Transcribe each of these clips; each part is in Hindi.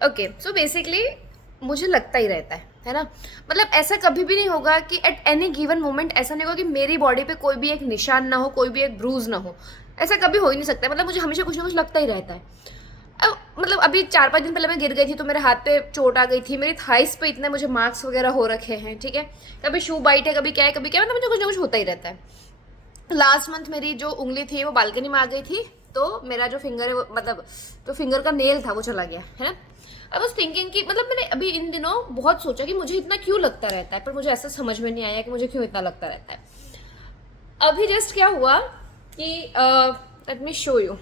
ओके, सो बेसिकली मुझे लगता ही रहता है ना। मतलब ऐसा कभी भी नहीं होगा कि एट एनी गिवन मोमेंट ऐसा नहीं होगा कि मेरी बॉडी पे कोई भी एक निशान ना हो, कोई भी एक ब्रूज ना हो। ऐसा कभी हो ही नहीं सकता। मतलब मुझे हमेशा कुछ ना कुछ लगता ही रहता है। अब मतलब अभी 4-5 दिन पहले मैं गिर गई थी तो मेरे हाथ पे चोट आ गई थी, मेरी थाइस पे इतने मुझे मार्क्स वगैरह हो रखे हैं, ठीक है। कभी शू बाइट है, कभी क्या है, कभी क्या है, मतलब मुझे कुछ ना कुछ होता ही रहता है। लास्ट मंथ मेरी जो उंगली थी वो बालकनी में आ गई थी, तो मेरा जो फिंगर है वो मतलब जो फिंगर का नेल था वो चला गया है ना। आई वॉज थिंकिंग कि मतलब मैंने अभी इन दिनों बहुत सोचा कि मुझे इतना क्यों लगता रहता है, पर मुझे ऐसा समझ में नहीं आया कि मुझे क्यों इतना लगता रहता है। अभी जस्ट क्या हुआ कि लेट मी शो यू।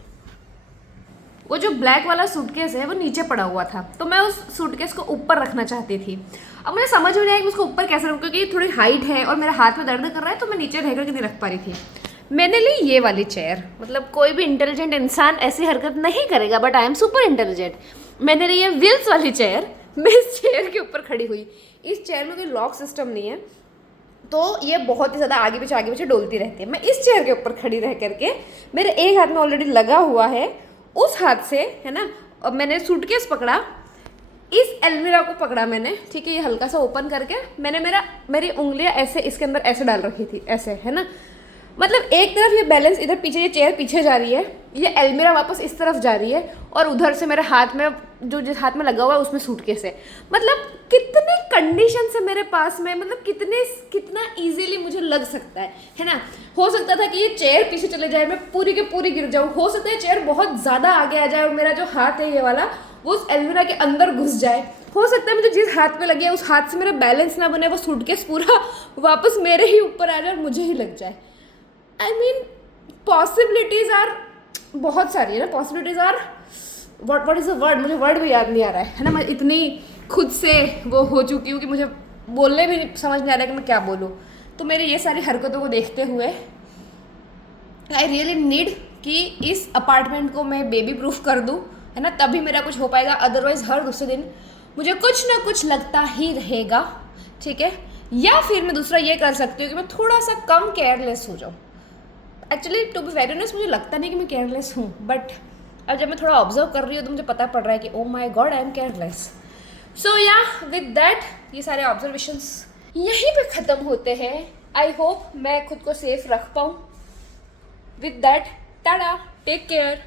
वो जो ब्लैक वाला सूटकेस है वो नीचे पड़ा हुआ था, तो मैं उस सूटकेस को ऊपर रखना चाहती थी। अब मुझे समझ में नहीं आया कि उसको ऊपर कैसे रखूँ, क्योंकि थोड़ी हाइट है और मेरा हाथ में दर्द कर रहा है, तो मैं नीचे रह करके नहीं रख पा रही थी। मैंने ली ये वाली चेयर। मतलब कोई भी इंटेलिजेंट इंसान ऐसी हरकत नहीं करेगा, but I am super intelligent. मैंने ली ये व्हील्स वाली चेयर। मैं इस चेयर के ऊपर खड़ी हुई। इस चेयर में कोई लॉक सिस्टम नहीं है, तो ये बहुत ही ज़्यादा आगे पीछे डोलती रहती है। मैं इस चेयर के ऊपर खड़ी रह करके, मेरे एक हाथ में ऑलरेडी लगा हुआ है, उस हाथ से है ना, अब मैंने सूटकेस पकड़ा, इस एलमीरा को पकड़ा मैंने, ठीक है। ये हल्का सा ओपन करके मैंने मेरी उंगलियां ऐसे इसके अंदर ऐसे डाल रखी थी, ऐसे है ना। मतलब एक तरफ ये बैलेंस इधर पीछे, ये चेयर पीछे जा रही है, ये एलमीरा वापस इस तरफ जा रही है, और उधर से मेरे हाथ में जो जिस हाथ में लगा हुआ है उसमें सूटकेस है। मतलब कितने कंडीशन है मेरे पास में, मतलब कितना इजीली मुझे लग सकता है ना। हो सकता था कि ये चेयर पीछे चले जाए, मैं पूरी के पूरी गिर जाऊँ। हो सकता है चेयर बहुत ज़्यादा आगे आ जाए और मेरा जो हाथ है ये वाला वो उस एलमीरा के अंदर घुस जाए। हो सकता है मुझे जिस हाथ में लगी है उस हाथ से मेरा बैलेंस ना बने, वो सूटकेस पूरा वापस मेरे ही ऊपर आ जाए और मुझे ही लग जाए। आई मीन पॉसिबिलिटीज आर बहुत सारी है ना। Possibilities are what is the word, मुझे वर्ड भी याद नहीं आ रहा है ना। मैं इतनी खुद से वो हो चुकी हूँ कि मुझे बोलने भी समझ नहीं आ रहा है कि मैं क्या बोलूँ। तो मेरी ये सारी हरकतों को देखते हुए आई रियली नीड कि इस अपार्टमेंट को मैं बेबी प्रूफ कर दूँ, है ना, तभी मेरा कुछ हो पाएगा। अदरवाइज हर दूसरे दिन मुझे कुछ ना कुछ लगता ही रहेगा, ठीक है। या फिर मैं दूसरा ये कर सकती हूँ कि मैं थोड़ा सा कम केयरलेस हो जाऊँ। Actually to be very honest मुझे लगता नहीं कि मैं केयरलेस हूँ, बट अब जब मैं थोड़ा ऑब्जर्व कर रही हूँ तो मुझे पता पड़ रहा है कि ओ माई गॉड आई एम केयरलेस। सो या विद दैट ये सारे ऑब्जर्वेशंस यहीं पे ख़त्म होते हैं। आई होप मैं खुद को सेफ रख पाऊँ। With that ta-ta, take care.